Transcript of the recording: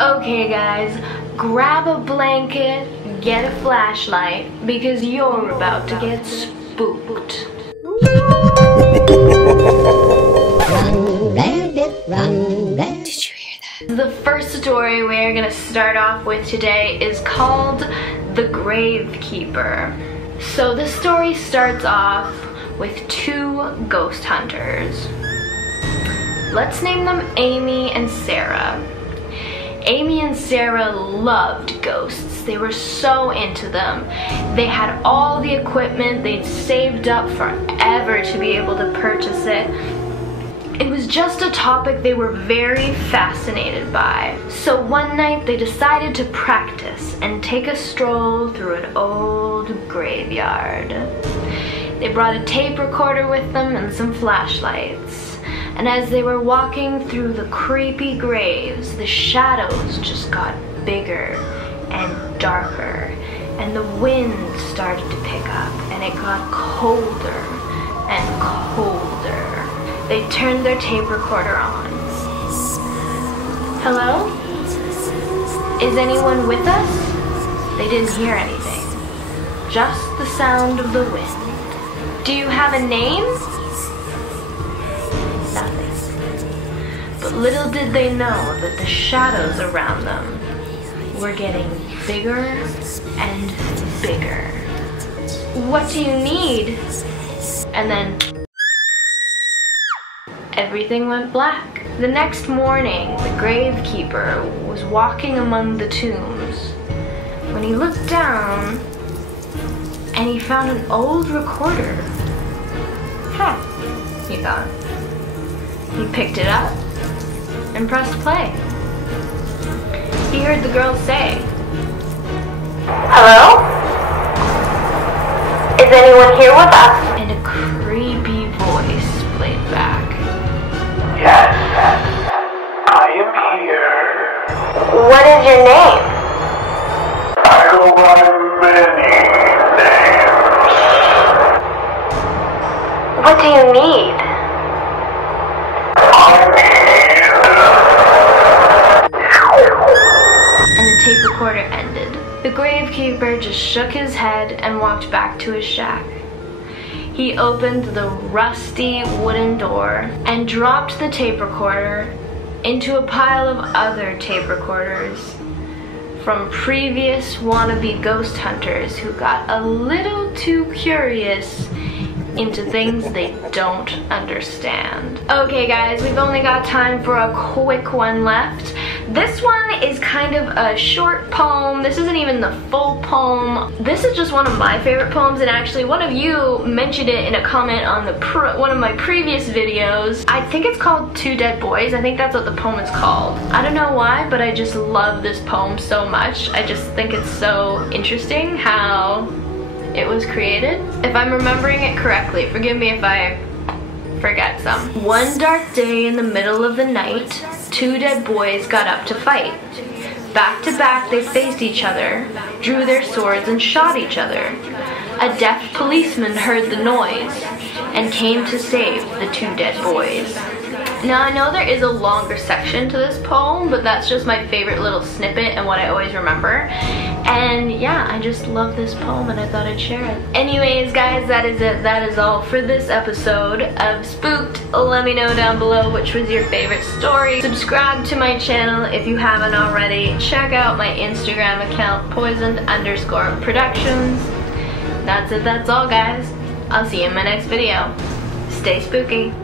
Okay guys, grab a blanket, get a flashlight, because you're about to get spooked. Run, rabbit, run, rabbit. Did you hear that? The first story we're gonna start off with today is called The Gravekeeper. So this story starts off with two ghost hunters. Let's name them Amy and Sarah. Amy and Sarah loved ghosts. They were so into them. They had all the equipment. They'd saved up forever to be able to purchase it. It was just a topic they were very fascinated by. So one night they decided to practice and take a stroll through an old graveyard. They brought a tape recorder with them and some flashlights. And as they were walking through the creepy graves, the shadows just got bigger and darker, and the wind started to pick up, and it got colder and colder. They turned their tape recorder on. Hello? Is anyone with us? They didn't hear anything, just the sound of the wind. Do you have a name? Nothing. But little did they know that the shadows around them were getting bigger and bigger. What do you need? And then everything went black. The next morning, the gravekeeper was walking among the tombs when he looked down and he found an old recorder. Huh, he thought. He picked it up and pressed play. He heard the girl say, "Hello? Is anyone here with us?" And a creepy voice played back. Yes, I am here. What is your name? I go by many names. What do you need? And the tape recorder ended. The gravekeeper just shook his head and walked back to his shack. He opened the rusty wooden door and dropped the tape recorder into a pile of other tape recorders from previous wannabe ghost hunters who got a little too curious into things they don't understand. Okay guys, we've only got time for a quick one left. This one is kind of a short poem. This isn't even the full poem. This is just one of my favorite poems, and actually one of you mentioned it in a comment on the one of my previous videos. I think it's called Two Dead Boys. I think that's what the poem is called. I don't know why, but I just love this poem so much. I just think it's so interesting how it was created. If I'm remembering it correctly, forgive me if I forget some. One dark day in the middle of the night, two dead boys got up to fight. Back to back they faced each other, drew their swords and shot each other. A deaf policeman heard the noise and came to save the two dead boys. Now I know there is a longer section to this poem, but that's just my favorite little snippet and what I always remember. And yeah, I just love this poem and I thought I'd share it. Anyways guys, that is it. That is all for this episode of Spooked. Let me know down below which was your favorite story. Subscribe to my channel if you haven't already. Check out my Instagram account, poisoned_productions. That's it, that's all guys. I'll see you in my next video. Stay spooky.